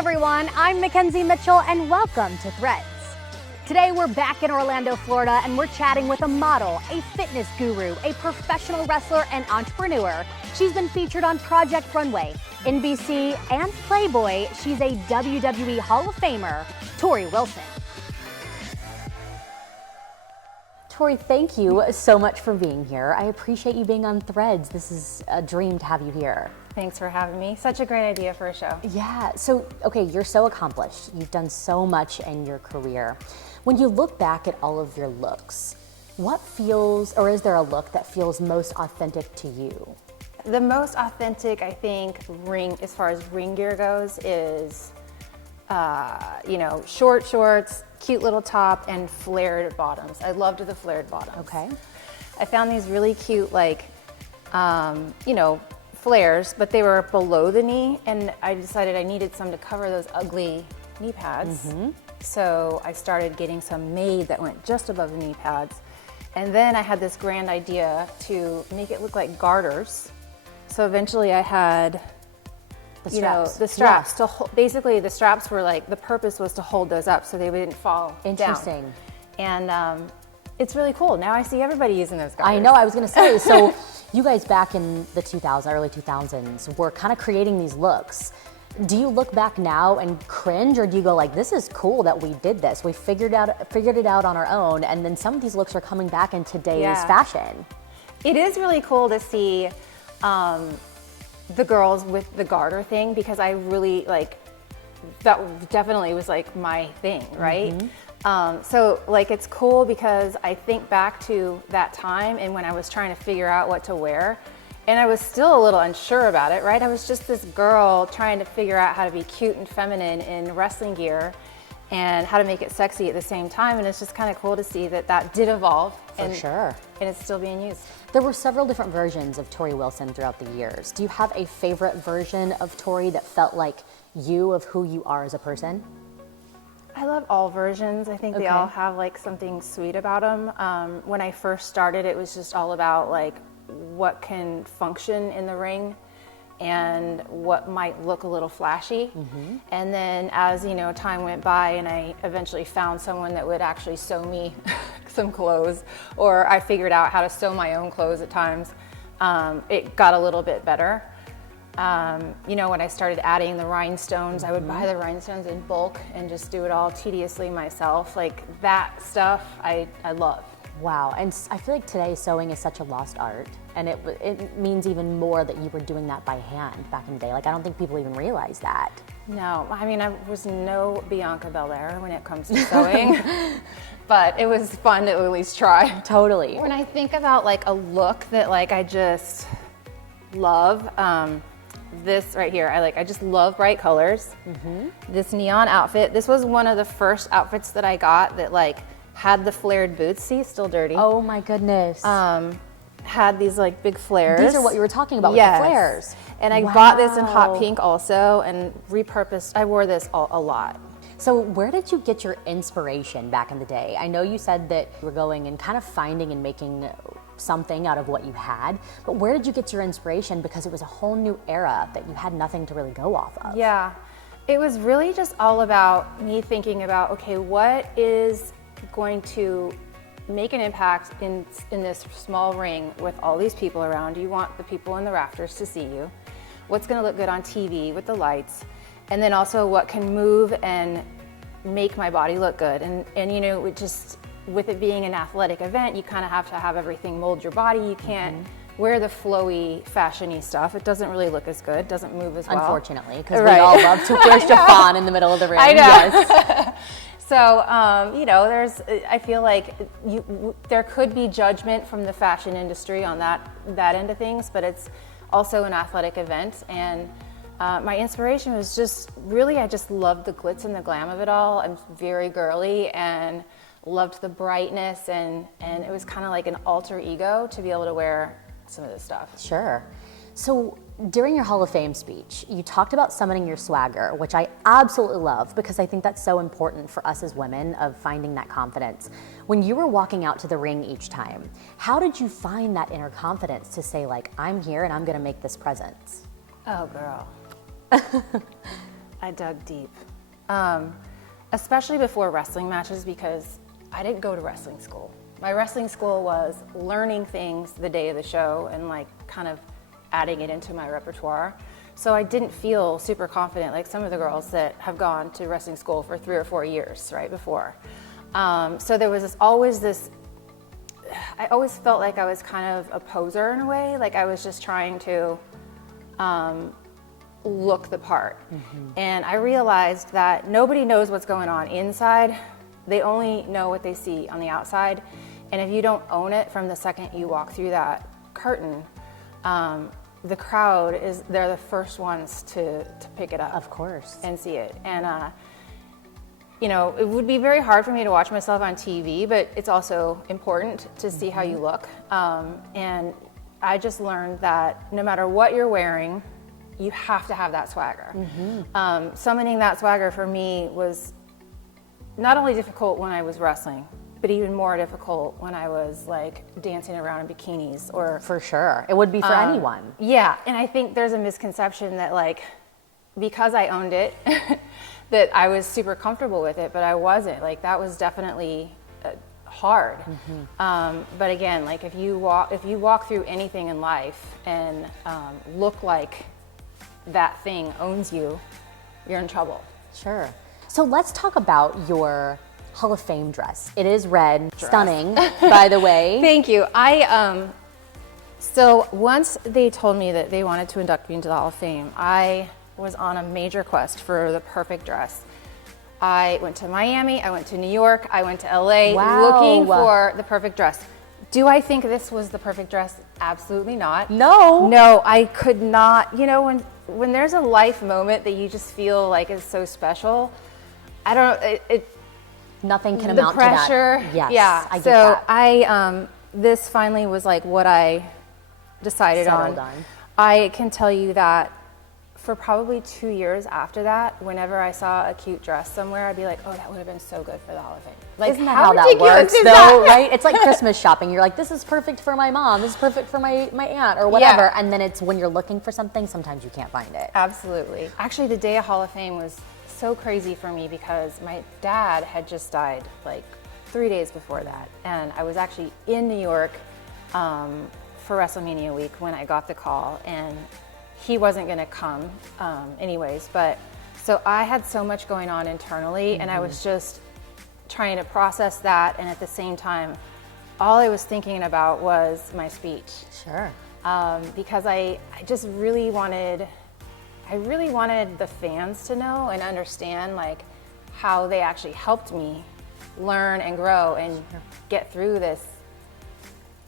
everyone, I'm McKenzie Mitchell and welcome to Threads. Today we're back in Orlando, Florida, and we're chatting with a model, a fitness guru, a professional wrestler, and entrepreneur. She's been featured on Project Runway, NBC, and Playboy. She's a WWE Hall of Famer, Torrie Wilson. Torrie, thank you so much for being here. I appreciate you being on Threads. This is a dream to have you here. Thanks for having me. Such a great idea for a show. Yeah, so, okay, you're so accomplished. You've done so much in your career. When you look back at all of your looks, what feels, or is there a look that feels most authentic to you? The most authentic, I think, as far as ring gear goes is, short shorts, cute little top, and flared bottoms. I loved the flared bottoms. Okay. I found these really cute, flares, but they were below the knee, and I decided I needed some to cover those ugly knee pads. Mm-hmm. So I started getting some made that went just above the knee pads. And then I had this grand idea to make it look like garters. So eventually I had the straps to hold. Basically, the straps were like, the purpose was to hold those up so they didn't fall Interesting. down. And it's really cool. Now I see everybody using those garters. I know, I was gonna say, so you guys back in the early 2000s were kind of creating these looks. Do you look back now and cringe, or do you go like, this is cool that we did this, we figured it out on our own, and then some of these looks are coming back in today's fashion? It is really cool to see the girls with the garter thing, because I really that definitely was like my thing, right? Mm-hmm. So it's cool because I think back to that time and when I was trying to figure out what to wear, and I was still a little unsure about it, right? I was just this girl trying to figure out how to be cute and feminine in wrestling gear and how to make it sexy at the same time, and it's just kind of cool to see that did evolve. For sure. And it's still being used. There were several different versions of Torrie Wilson throughout the years. Do you have a favorite version of Torrie that felt like you, of who you are as a person? I love all versions. I think they all have something sweet about them. When I first started, it was just all about what can function in the ring and what might look a little flashy. Mm-hmm. And then as time went by and I eventually found someone that would actually sew me some clothes, or I figured out how to sew my own clothes at times, it got a little bit better. When I started adding the rhinestones, I would buy the rhinestones in bulk and just do it all tediously myself. That stuff I love. Wow, and I feel like today sewing is such a lost art, and it means even more that you were doing that by hand back in the day. I don't think people even realize that. No, I mean, I was no Bianca Belair when it comes to sewing, but it was fun to at least try. Totally. When I think about a look that I just love, this right here, I just love bright colors. Mm-hmm. This neon outfit, this was one of the first outfits that I got that had the flared boots. See, still dirty. Oh my goodness. Had these big flares. These are what you were talking about with the flares. And I bought this in hot pink also and repurposed. I wore this a lot. So where did you get your inspiration back in the day? I know you said that you were going and kind of finding and making something out of what you had, but where did you get your inspiration? Because it was a whole new era that you had nothing to really go off of. Yeah, it was really just all about me thinking about, okay, what is going to make an impact in this small ring with all these people around. You want the people in the rafters to see you. What's going to look good on TV with the lights, and then also what can move and make my body look good. And it just, with it being an athletic event, you kind of have to have everything mold your body. You can't wear the flowy, fashion-y stuff. It doesn't really look as good, doesn't move as well. Unfortunately, because we all love to wear chiffon in the middle of the ring. I know. Yes. So, I feel like there could be judgment from the fashion industry on that end of things, but it's also an athletic event. And my inspiration was just really, I just loved the glitz and the glam of it all. I'm very girly and loved the brightness, and it was kind of like an alter ego to be able to wear some of this stuff. Sure. So during your Hall of Fame speech, you talked about summoning your swagger, which I absolutely love because I think that's so important for us as women, of finding that confidence. When you were walking out to the ring each time, how did you find that inner confidence to say, I'm here and I'm going to make this presence? Oh, girl. I dug deep, especially before wrestling matches, because I didn't go to wrestling school. My wrestling school was learning things the day of the show and like kind of adding it into my repertoire. So I didn't feel super confident like some of the girls that have gone to wrestling school for 3 or 4 years right before. So there was always this, I always felt like I was kind of a poser in a way, like I was just trying to look the part. And I realized that nobody knows what's going on inside. They only know what they see on the outside. And if you don't own it from the second you walk through that curtain, the crowd they're the first ones to pick it up. Of course. And see it. And, you know, it would be very hard for me to watch myself on TV, but it's also important to see how you look. And I just learned that no matter what you're wearing, you have to have that swagger. Summoning that swagger for me was not only difficult when I was wrestling, but even more difficult when I was like dancing around in bikinis or... For sure. It would be for anyone. Yeah, and I think there's a misconception that like, because I owned it, that I was super comfortable with it, but I wasn't. Like that was definitely hard. But again, like if you walk through anything in life and look like that thing owns you, you're in trouble. Sure. So let's talk about your Hall of Fame dress. It is red, stunning, by the way. Thank you. So once they told me that they wanted to induct me into the Hall of Fame, I was on a major quest for the perfect dress. I went to Miami, I went to New York, I went to LA looking for the perfect dress. Do I think this was the perfect dress? Absolutely not. No, I could not. You know, when there's a life moment that you just feel like is so special, I don't, nothing can amount to that. The pressure. Yes, yeah. I get that. This finally was like what I decided on. I can tell you that for probably 2 years after that, whenever I saw a cute dress somewhere, I'd be like, oh, that would have been so good for the Hall of Fame. Like, isn't that how that works, though, right? It's like Christmas shopping. You're like, this is perfect for my mom. This is perfect for my aunt or whatever. Yeah. And then it's when you're looking for something, sometimes you can't find it. Absolutely. Actually, the day of Hall of Fame was so crazy for me because my dad had just died like 3 days before that. And I was actually in New York for WrestleMania week when I got the call. And he wasn't going to come anyways, but so I had so much going on internally and I was just trying to process that, and at the same time all I was thinking about was my speech. Sure. Because I just really wanted the fans to know and understand like how they actually helped me learn and grow and get through this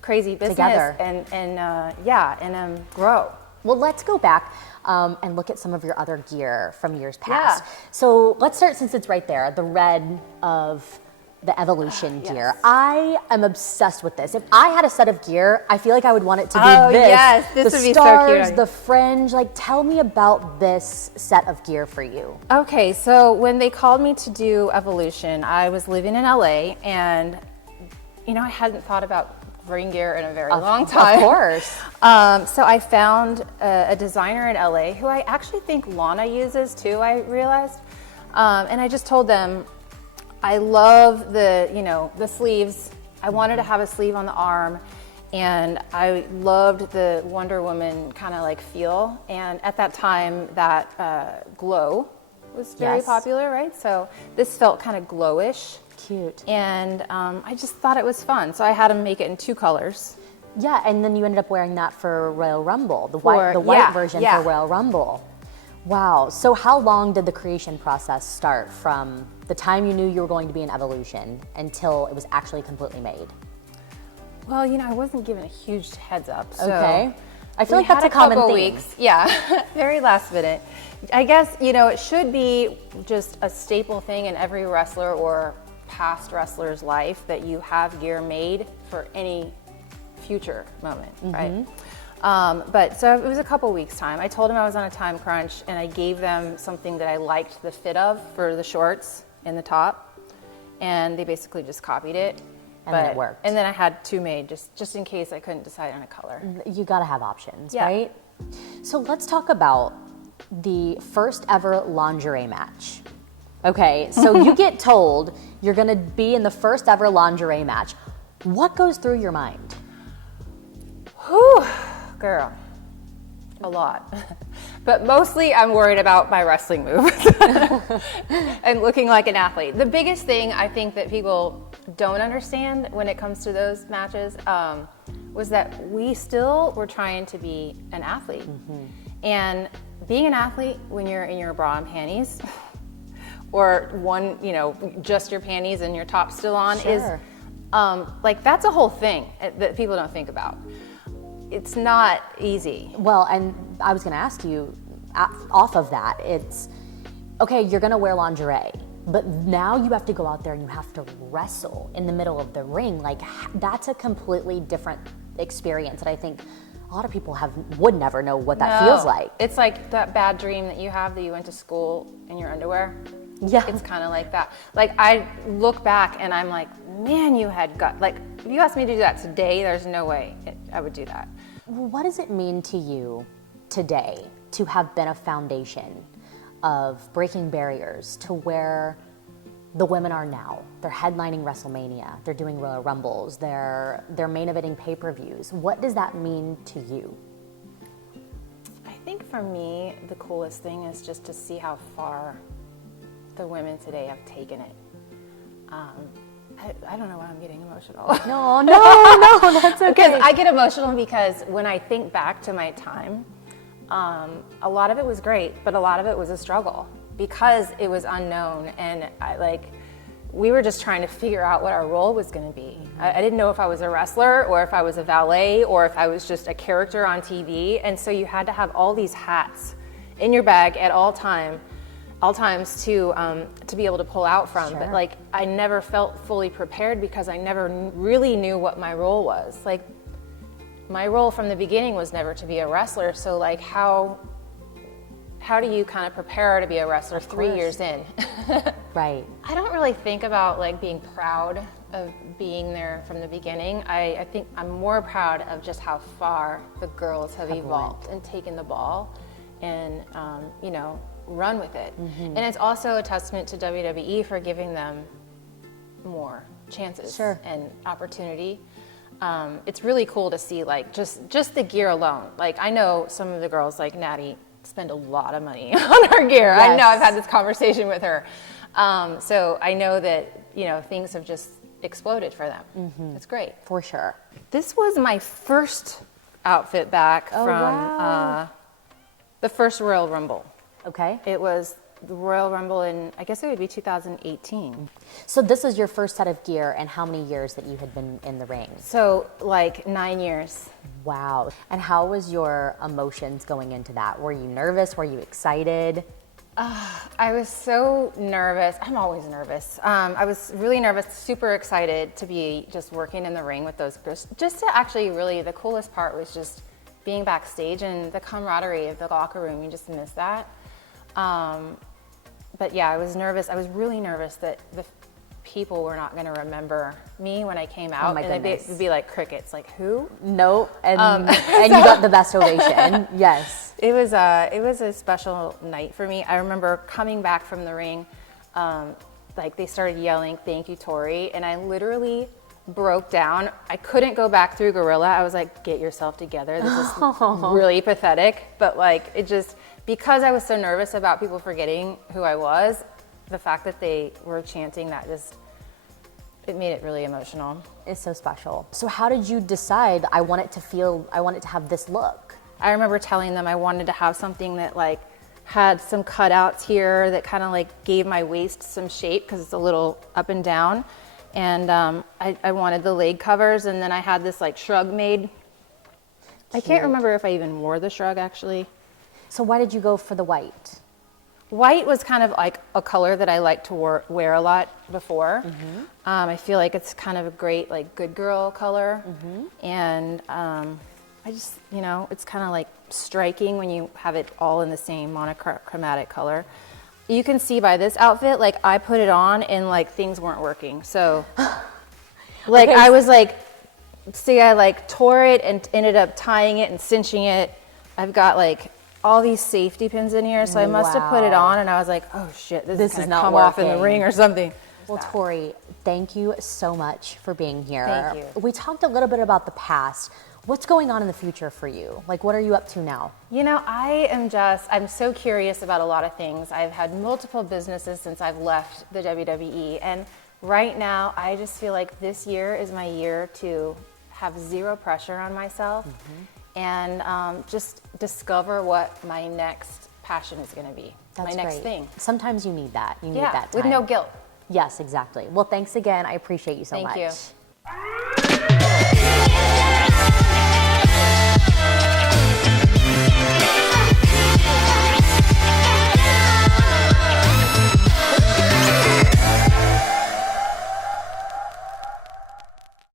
crazy business together and grow. Well, let's go back and look at some of your other gear from years past. Yeah. So let's start, since it's right there, the red of the Evolution gear. I am obsessed with this. If I had a set of gear, I feel like I would want it to be this. Oh, yes. This would be so cute. The stars, the fringe. Like, tell me about this set of gear for you. Okay, so when they called me to do Evolution, I was living in LA, and, you know, I hadn't thought about ring gear in a very long time. Of course. So I found a designer in LA who I actually think Lana uses too, I realized. And I just told them, I love the sleeves. I wanted to have a sleeve on the arm, and I loved the Wonder Woman kind of like feel. And at that time, that glow was very popular, right? So this felt kind of glowish. Cute. And I just thought it was fun, so I had them make it in 2 colors. Yeah, and then you ended up wearing that for Royal Rumble, the white version for Royal Rumble. Wow. So how long did the creation process start from the time you knew you were going to be in Evolution until it was actually completely made? Well, you know, I wasn't given a huge heads up. So okay. I feel like that's a common thing. Weeks. Yeah, very last minute. I guess, you know, it should be just a staple thing in every wrestler or past wrestler's life that you have gear made for any future moment, right? But so it was a couple weeks time. I told them I was on a time crunch, and I gave them something that I liked the fit of for the shorts and the top, and they basically just copied it. And then it worked. And then I had 2 made just in case I couldn't decide on a color. You got to have options, right? So let's talk about the first ever lingerie match. Okay, so you get told you're gonna be in the first ever lingerie match. What goes through your mind? Whew, girl, a lot. But mostly I'm worried about my wrestling moves and looking like an athlete. The biggest thing I think that people don't understand when it comes to those matches was that we still were trying to be an athlete. And being an athlete when you're in your bra and panties, or one, you know, just your panties and your top still on, is like, that's a whole thing that people don't think about. It's not easy. Well, and I was gonna ask you, off of that, it's, okay, you're gonna wear lingerie, but now you have to go out there and you have to wrestle in the middle of the ring. Like, that's a completely different experience, and I think a lot of people would never know what that feels like. It's like that bad dream that you have that you went to school in your underwear. Yeah. It's kind of like that. Like, I look back and I'm like, man, you had gut. Like, if you asked me to do that today, there's no way I would do that. What does it mean to you today to have been a foundation of breaking barriers to where the women are now? They're headlining WrestleMania, they're doing Royal Rumbles, they're main eventing pay-per-views. What does that mean to you? I think for me, the coolest thing is just to see how far the women today have taken it. I don't know why I'm getting emotional. No, that's okay. Because I get emotional because when I think back to my time, a lot of it was great, but a lot of it was a struggle because it was unknown, and we were just trying to figure out what our role was going to be. I didn't know if I was a wrestler or if I was a valet or if I was just a character on TV, and so you had to have all these hats in your bag at all times to be able to pull out from. Sure. But I never felt fully prepared because I never really knew what my role was. Like, my role from the beginning was never to be a wrestler. So how do you kind of prepare to be a wrestler 3 years in? Right. I don't really think about being proud of being there from the beginning. I think I'm more proud of just how far the girls have evolved and taken the ball and run with it. And it's also a testament to WWE for giving them more chances and opportunity. It's really cool to see just the gear alone. I know some of the girls like Natty spend a lot of money on her gear. Yes. I know, I've had this conversation with her. So I know that things have just exploded for them. It's great. For sure. This was my first outfit back from the first Royal Rumble. Okay. It was the Royal Rumble in, I guess it would be 2018. So this is your first set of gear, and how many years that you had been in the ring? So 9 years. Wow. And how was your emotions going into that? Were you nervous? Were you excited? I was so nervous. I'm always nervous. I was really nervous, super excited to be just working in the ring with those girls. Just to actually really, the coolest part was just being backstage and the camaraderie of the locker room. You just miss that. But yeah, I was nervous. I was really nervous that the people were not going to remember me when I came out. Oh my goodness. It'd be like crickets, like who? No, and you got the best ovation. Yes. It was a special night for me. I remember coming back from the ring, they started yelling, "Thank you, Torrie," and I literally broke down. I couldn't go back through Gorilla. I was like, "Get yourself together. This is really pathetic." But it just, because I was so nervous about people forgetting who I was, the fact that they were chanting that it made it really emotional. It's so special. So how did you decide I want it to have this look? I remember telling them I wanted to have something that had some cutouts here that kind of gave my waist some shape because it's a little up and down. And I wanted the leg covers, and then I had this shrug made. Cute. I can't remember if I even wore the shrug actually. So why did you go for the white? White was kind of a color that I liked to wear a lot before. I feel like it's kind of a great good girl color. And I just, it's kind of striking when you have it all in the same monochromatic color. You can see by this outfit, I put it on and things weren't working. So okay. I was see, I tore it and ended up tying it and cinching it. I've got all these safety pins in here, so I must have put it on, and I was like, oh shit, this is not come off in the ring or something. Well, Torrie, thank you so much for being here. Thank you. We talked a little bit about the past. What's going on in the future for you? Like, what are you up to now? You know, I'm so curious about a lot of things. I've had multiple businesses since I've left the WWE, and right now, I just feel like this year is my year to have zero pressure on myself and just discover what my next passion is going to be. That's my next great. thing. Sometimes you need that. You need that time. with no guilt. Yes, exactly. Well, thanks again. I appreciate you so much. Thank you.